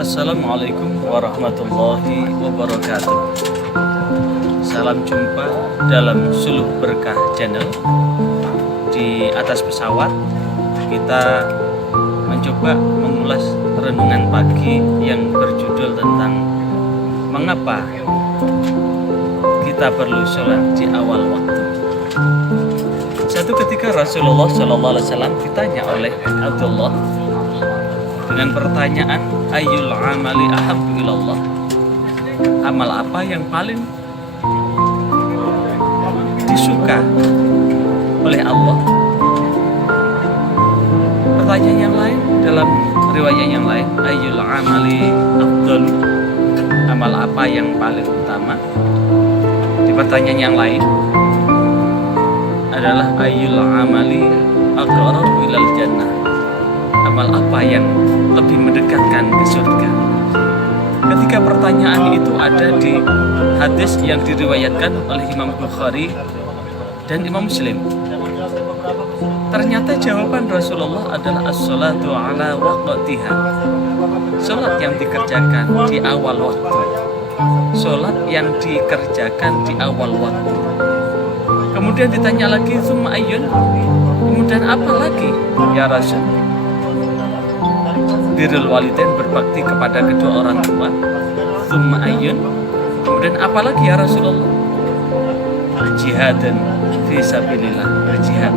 Assalamualaikum warahmatullahi wabarakatuh. Salam jumpa dalam Suluh Berkah Channel. Di atas pesawat kita mencoba mengulas renungan pagi yang berjudul tentang mengapa kita perlu sholat di awal waktu. Satu ketika Rasulullah SAW ditanya oleh Abdullah dengan pertanyaan, ayyul amali ahabbu ilallah, amal apa yang paling disuka oleh Allah? Pertanyaan yang lain dalam riwayat yang lain, ayyul amali afdalu, amal apa yang paling utama? Di pertanyaan yang lain adalah ayyul amali aqrabu ilal jannah, amal apa yang lebih mendekatkan ke surga. Ketika pertanyaan itu ada di hadis yang diriwayatkan oleh Imam Bukhari dan Imam Muslim, ternyata jawaban Rasulullah adalah as-salatu ala waqtiha, salat yang dikerjakan di awal waktu. Salat yang dikerjakan di awal waktu. Kemudian ditanya lagi, summa ayyun, kemudian apa lagi ya Rasul? Birrul walidain, berbakti kepada kedua orang tua. Summa ayyun, kemudian apa lagi ya Rasulullah? Jihadan fi sabilillah, berjihad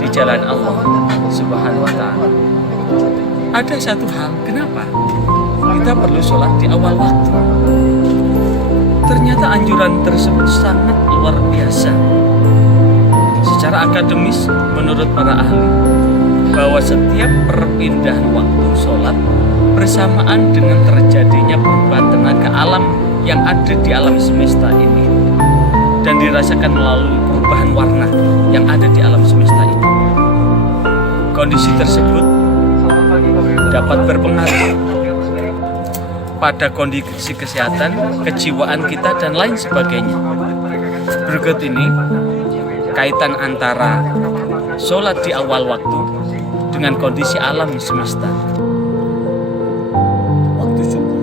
di jalan Allah Subhanahu wa ta'ala. Ada satu hal, kenapa kita perlu sholat di awal waktu? Ternyata anjuran tersebut sangat luar biasa. Secara akademis, menurut para ahli, bahwa setiap perpindahan waktu sholat bersamaan dengan terjadinya perubahan tenaga alam yang ada di alam semesta ini, dan dirasakan melalui perubahan warna yang ada di alam semesta ini. Kondisi tersebut dapat berpengaruh pada kondisi kesehatan, kejiwaan kita, dan lain sebagainya. Berikut ini kaitan antara sholat di awal waktu dengan kondisi alam semesta. Waktu subuh.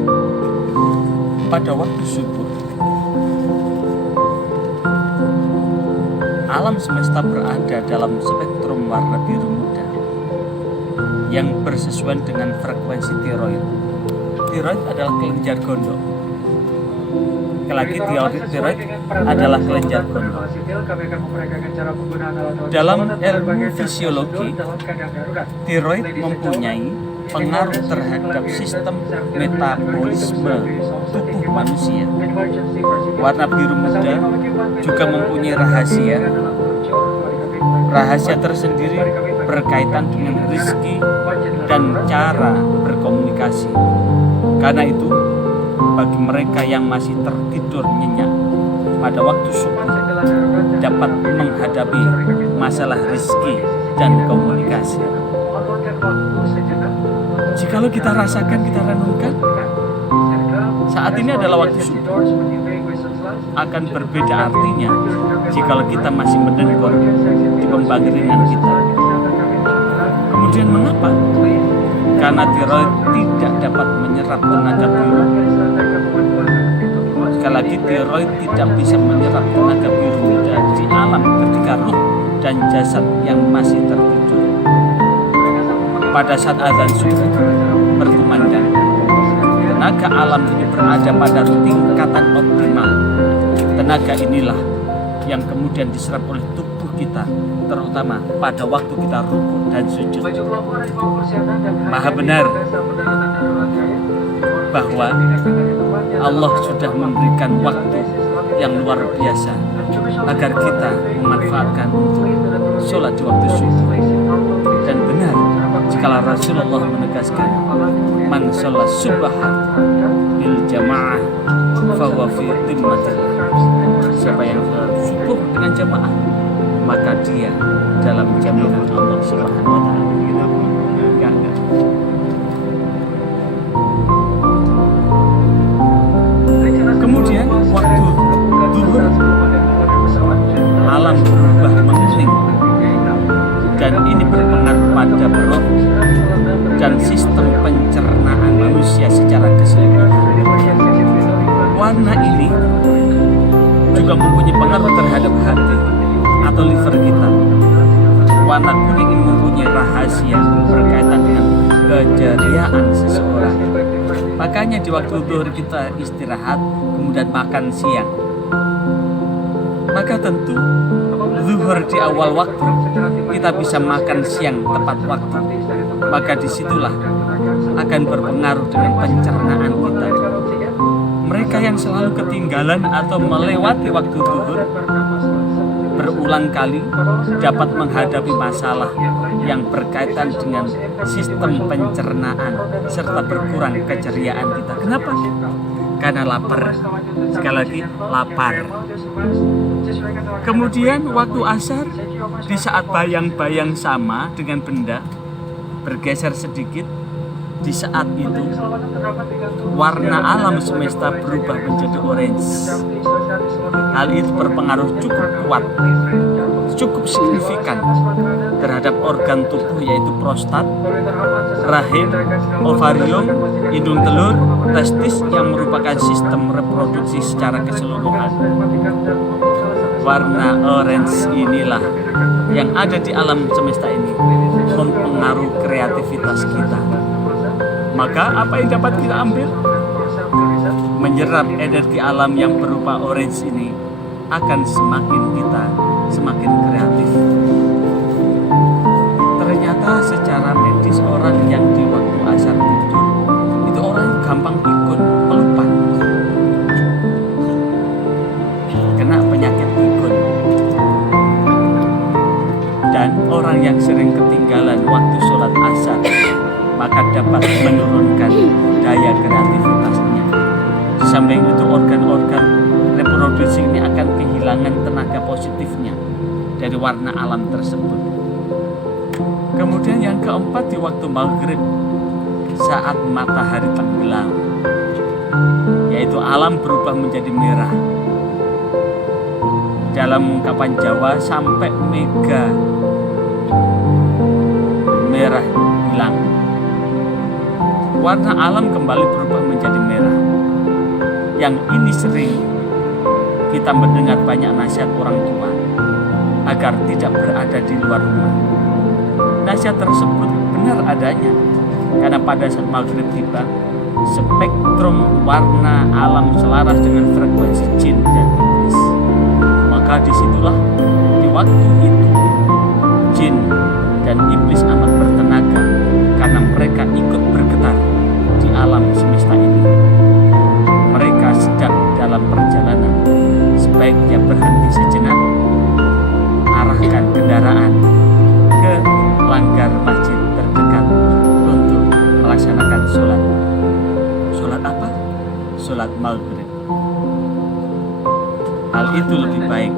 Pada waktu subuh, alam semesta berada dalam spektrum warna biru muda yang bersesuaian dengan frekuensi tiroid. Tiroid adalah kelenjar gondok. Lagi tiroid adalah kelenjar gondok. Dalam ilmu fisiologi, tiroid mempunyai pengaruh terhadap sistem metabolisme tubuh manusia. Warna biru muda juga mempunyai rahasia. Rahasia tersendiri berkaitan dengan rezeki dan cara berkomunikasi. Karena itu, bagi mereka yang masih tertidur nyenyak pada waktu subuh dapat menghadapi masalah rezeki dan komunikasi. Jikalau kita rasakan, kita renungkan, saat ini adalah waktu subuh, akan berbeda artinya jikalau kita masih mendengkur di pembangkringan kita. Kemudian mengapa? Karena tiroid tidak dapat menyerap tenaga biru. Sekali lagi, tiroid tidak bisa menyerap tenaga biru muda di alam ketika ruh dan jasad yang masih tertidur. Pada saat azan subuh berkumandang, tenaga alam ini berada pada tingkatan optimal. Tenaga inilah yang kemudian diserap oleh tubuh kita, terutama pada waktu kita rukuk dan sujud. Maha benar bahwa Allah sudah memberikan waktu yang luar biasa agar kita memanfaatkan untuk sholat di waktu subuh. Dan benar jika Rasulullah menegaskan, man sholat subaha bil jamaah fahuwa fi dhimmatillah, siapa yang sholat subuh dengan jamaah maka dia dalam jaminan Allah Subhanahu wa ta'ala. Kemudian waktu zuhur, alam berubah menguning, dan ini berpengaruh pada perut dan sistem pencernaan manusia secara keseluruhan. warna ini juga mempunyai pengaruh terhadap hati atau liver kita. Warna kuning ini mempunyai rahasia berkaitan dengan keceriaan seseorang. Makanya di waktu zuhur kita istirahat, kemudian makan siang. Maka tentu zuhur di awal waktu kita bisa makan siang tepat waktu. Maka disitulah akan berpengaruh dengan pencernaan kita. Mereka yang selalu ketinggalan atau melewati waktu zuhur berulang kali dapat menghadapi masalah yang berkaitan dengan sistem pencernaan serta berkurang keceriaan kita. Kenapa? Karena lapar. Sekali lagi, lapar. Kemudian waktu asar, di saat bayang-bayang sama dengan benda bergeser sedikit, di saat itu warna alam semesta berubah menjadi orange. Hal itu berpengaruh cukup kuat, cukup signifikan terhadap organ tubuh, yaitu prostat, rahim, ovarium, hidung telur, testis yang merupakan sistem reproduksi secara keseluruhan. Warna orange inilah yang ada di alam semesta ini mempengaruhi kreativitas kita. Maka apa yang dapat kita ambil? Menyerap energi alam yang berupa orange ini akan semakin kreatif. Ternyata secara medis orang yang di waktu asar tidur itu orang yang gampang pikun, pelupa, kena penyakit pikun. Dan orang yang sering ketinggalan waktu sholat asar maka dapat menurunkan daya kreativitasnya. Di samping itu organ-organ reproduksi ini akan kehilangan tenaga positifnya dari warna alam tersebut. Kemudian yang keempat, di waktu maghrib saat matahari tenggelam, yaitu alam berubah menjadi merah. Dalam ungkapan Jawa, sampai mega merah hilang, warna alam kembali berubah menjadi merah. Yang ini sering kita mendengar banyak nasihat orang tua agar tidak berada di luar rumah. Nasihat tersebut benar adanya, karena pada saat maghrib tiba, spektrum warna alam selaras dengan frekuensi jin dan iblis. Maka disitulah di waktu itu jin dan iblis amat bertenaga, karena mereka ikut bergetar di alam semesta ini. Mereka sedang dalam perjalanan, sebaiknya berhenti sejenak, arahkan kendaraan ke langgar masjid terdekat untuk melaksanakan sholat. Sholat apa? Sholat maghrib. Hal itu lebih baik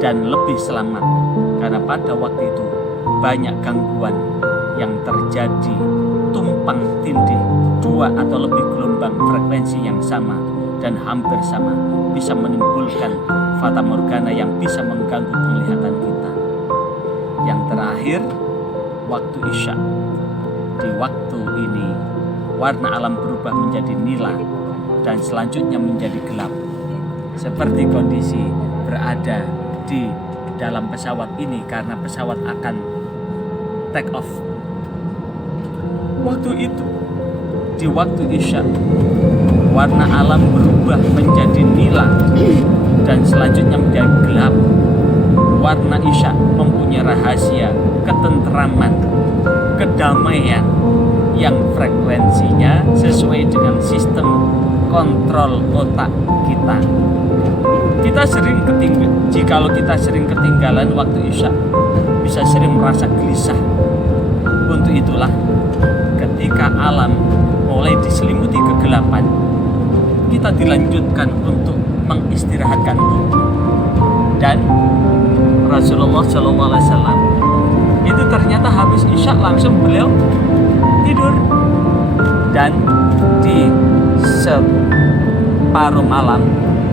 dan lebih selamat, karena pada waktu itu banyak gangguan yang terjadi, tumpang tindih, dua atau lebih gelombang frekuensi yang sama dan hampir sama bisa menimbulkan fata morgana yang bisa mengganggu penglihatan kita. Yang terakhir, waktu isya. Di waktu ini warna alam berubah menjadi nila dan selanjutnya menjadi gelap, seperti kondisi berada di dalam pesawat ini karena pesawat akan take off. Waktu itu, di waktu isya, warna alam berubah menjadi nila dan selanjutnya menjadi gelap. Warna isya mempunyai rahasia ketentraman, kedamaian yang frekuensinya sesuai dengan sistem kontrol otak kita. Jikalau kita sering ketinggalan waktu isya, bisa sering merasa gelisah. Untuk itulah, ketika alam mulai diselimuti kegelapan, kita dilanjutkan untuk mengistirahatkan tubuh. Dan Rasulullah SAW itu ternyata habis isya langsung beliau tidur, dan di separuh malam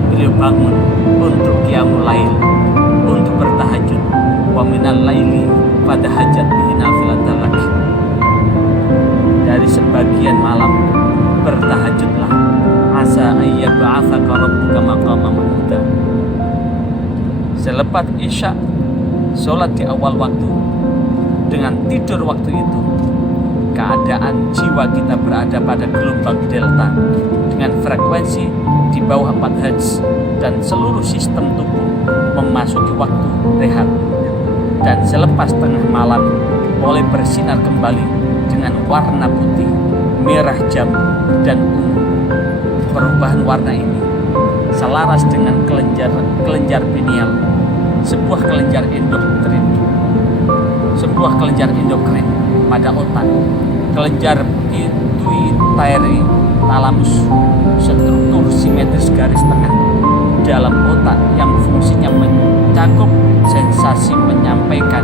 beliau bangun untuk qiyamul lail, untuk bertahajud. Wa minal laili fatahajjat bihi nafilatan lak. Dari sebagian malam bertahajudlah, asa selepas isya sholat di awal waktu dengan tidur waktu itu, keadaan jiwa kita berada pada gelombang delta dengan frekuensi di bawah 4 Hz dan seluruh sistem tubuh memasuki waktu rehat. Dan selepas tengah malam mulai bersinar kembali dengan warna putih, merah jambu, dan ungu. Perubahan warna ini selaras dengan kelenjar pineal, sebuah kelenjar endokrin pada otak. Kelenjar pituitary thalamus, struktur simetris garis tengah dalam otak yang fungsinya mencakup sensasi, menyampaikan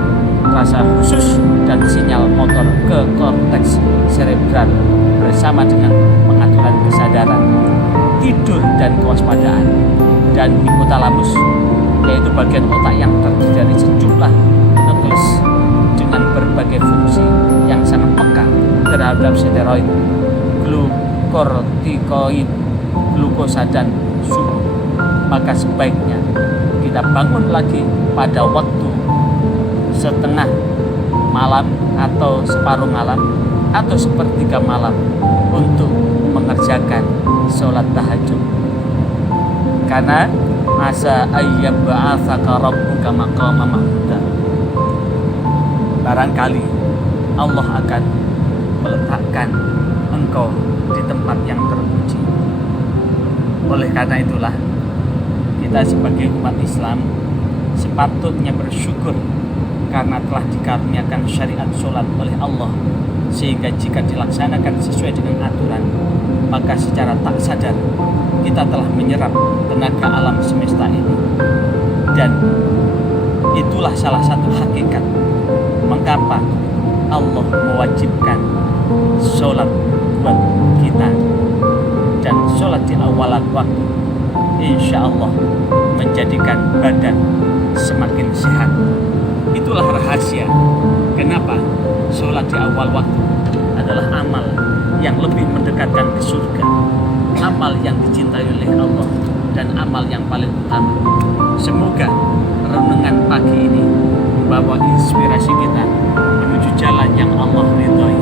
rasa khusus dan sinyal motor ke korteks cerebral bersama dengan pengaturan kesadaran, tidur dan kewaspadaan. Dan hipotalamus, yaitu bagian otak yang terdiri dari sejumlah nukleus dengan berbagai fungsi yang sangat peka terhadap steroid, glukortikoid, glukosa, dan suhu. Maka sebaiknya kita bangun lagi pada waktu setengah malam atau separuh malam atau sepertiga malam untuk mengerjakan sholat tahajud. Karena asa ayyab ba'athaka rabbuka maqama mahmuda, barangkali Allah akan meletakkan engkau di tempat yang terpuji. Oleh karena itulah kita sebagai umat Islam sepatutnya bersyukur karena telah dikaruniakan syariat sholat oleh Allah, sehingga jika dilaksanakan sesuai dengan aturan, maka secara tak sadar kita telah menyerap tenaga alam semesta ini. Dan itulah salah satu hakikat mengapa Allah mewajibkan sholat buat kita. Dan sholat di awal waktu insya Allah menjadikan badan semakin sehat. Itulah rahasia kenapa sholat di awal waktu adalah amal yang lebih mendekatkan ke surga, amal yang dicintai oleh Allah, dan amal yang paling utama. Semoga renungan pagi ini membawa inspirasi kita menuju jalan yang Allah ridhoi.